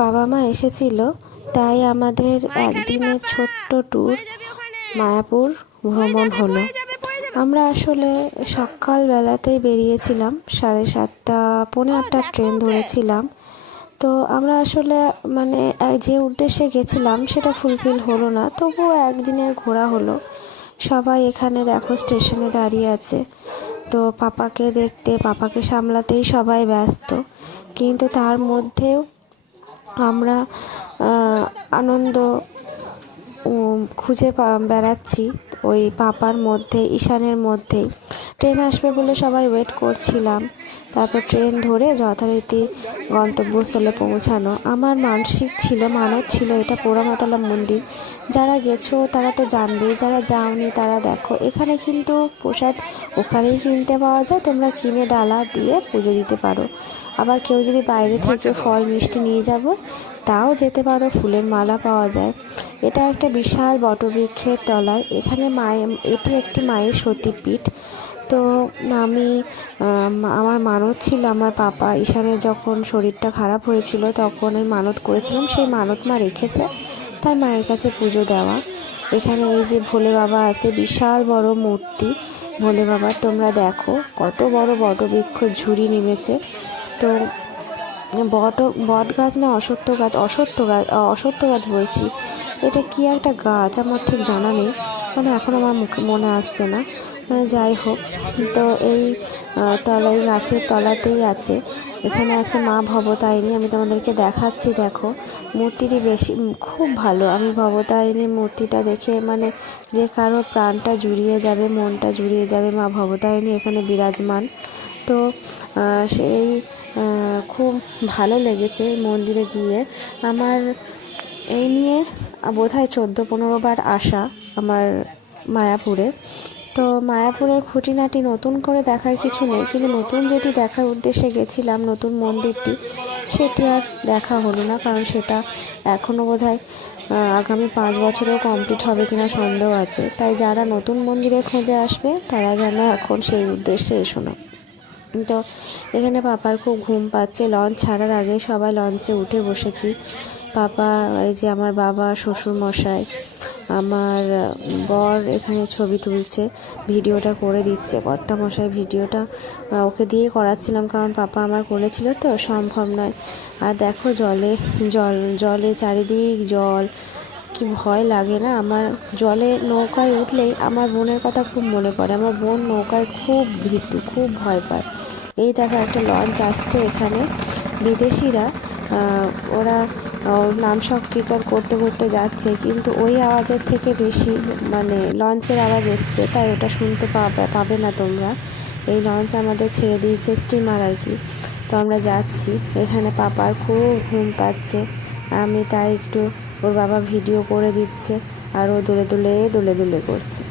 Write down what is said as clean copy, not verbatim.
বাবা মা এসেছিল, তাই আমাদের একদিনের ছোট্ট ট্যুর মায়াপুর ভ্রমণ হলো। আমরা আসলে সকালবেলাতেই বেরিয়েছিলাম, 7:30 পৌনে 8টার ট্রেন ধরেছিলাম। তো আমরা আসলে মানে যে উদ্দেশ্যে গেছিলাম সেটা ফুলফিল হলো না, তবুও একদিনের ঘোরা হলো। সবাই এখানে দেখো স্টেশনে দাঁড়িয়ে আছে, তো পাপাকে দেখতে, পাপাকে সামলাতেই সবাই ব্যস্ত, কিন্তু তার মধ্যেও আমরা আনন্দ খুঁজে বেড়াচ্ছি ওই পাপার মধ্যে, ঈশানের মধ্যেই। ট্রেন আসবে বলে সবাই ওয়েট করছিলাম, তারপর ট্রেন ধরে যথারীতি গন্তব্যস্থলে পৌঁছানো। আমার মানত ছিল এটা পোড়ামাতলা মন্দির। যারা গেছো তারা তো জানবেই, যারা যাওনি তারা দেখো, এখানে কিন্তু প্রসাদ ওখানেই কিনতে পাওয়া যায়, তোমরা কিনে ডালা দিয়ে পুজো দিতে পারো। আবার কেউ যদি বাইরে থেকে ফল মিষ্টি নিয়ে যাবো তাও যেতে পারো, ফুলের মালা পাওয়া যায়। এটা একটা বিশাল বটবৃক্ষের তলায়, এখানে এটি একটি মায়ের সতীপীঠ। তো আমি আমার মানত ছিল, আমার পাপা ঈশানের যখন শরীরটা খারাপ হয়েছিল তখন আমি মানত করেছিলাম, সেই মানত মা রেখেছে, তাই মায়ের কাছে পুজো দেওয়া। এখানে এই যে ভোলে বাবা আছে, বিশাল বড় মূর্তি ভোলে বাবার, তোমরা দেখো কত বড় বটবৃক্ষ ঝুড়ি নেমেছে। তো বট গাছ না অশ্বত্থ গাছ বলছি, এটা কি একটা গাছ আমার ঠিক জানা নেই, মানে এখন আমার মনে আসছে না। যাই হোক, তো এই তলায় গাছের তলাতেই আছে, এখানে আছে মা ভবতারিণী। আমি তোমাদেরকে দেখাচ্ছি, দেখো মূর্তিটি খুব ভালো। আমি ভবতারিণীর মূর্তিটা দেখে মানে যে কারো প্রাণটা জুড়িয়ে যাবে, মনটা জুড়িয়ে যাবে। মা ভবতারিণী এখানে বিরাজমান। তো সেই খুব ভালো লেগেছে মন্দিরে গিয়ে। আমার এই নিয়ে বোধহয় 14-15 বার আসা আমার মায়াপুরে। তো মায়াপুরের খুঁটিনাটি নতুন করে দেখার কিছু নেই, কিন্তু নতুন যেটি দেখার উদ্দেশ্যে গেছিলাম, নতুন মন্দিরটি, সেটি আর দেখা হলো না, কারণ সেটা এখনও বোধহয় আগামী 5 বছরেও কমপ্লিট হবে কিনা সন্দেহ আছে। তাই যারা নতুন মন্দিরে খোঁজে আসবে তারা যেন এখন সেই উদ্দেশ্যে এসো না। তো এখানে পাপার খুব ঘুম পাচ্ছে, লঞ্চ ছাড়ার আগে সবাই লঞ্চে উঠে বসেছি। পাপা, এই যে আমার বাবা, শ্বশুর মশাই, আমার বর এখানে ছবি তুলছে, ভিডিওটা করে দিচ্ছে। কর্তা মশাই ভিডিওটা ওকে দিয়ে করাচ্ছিলাম, কারণ পাপা আমার করেছিল তো সম্ভব নয়। আর দেখো জলে চারিদিক জল, কি ভয় লাগে না আমার। জলে নৌকায় উঠলেই আমার বোনের কথা খুব মনে পড়ে। আমার বোন নৌকায় খুব ভীতু, খুব ভয় পায়। এই দেখো একটা লঞ্চ আসছে এখানে, বিদেশিরা ওরা নাম সংকীর্তন করতে করতে যাচ্ছে, কিন্তু ওই আওয়াজের থেকে বেশি মানে লঞ্চের আওয়াজ এসছে, তাই ওটা শুনতে পাবে না তোমরা। এই লঞ্চ আমাদের ছেড়ে দিয়েছে, স্টিমার আর কি। তো আমরা যাচ্ছি, এখানে পাপার খুব ঘুম পাচ্ছে, আমি তাই একটু ওর বাবা ভিডিও করে দিচ্ছে, আর ও দুলে দুলে করছে।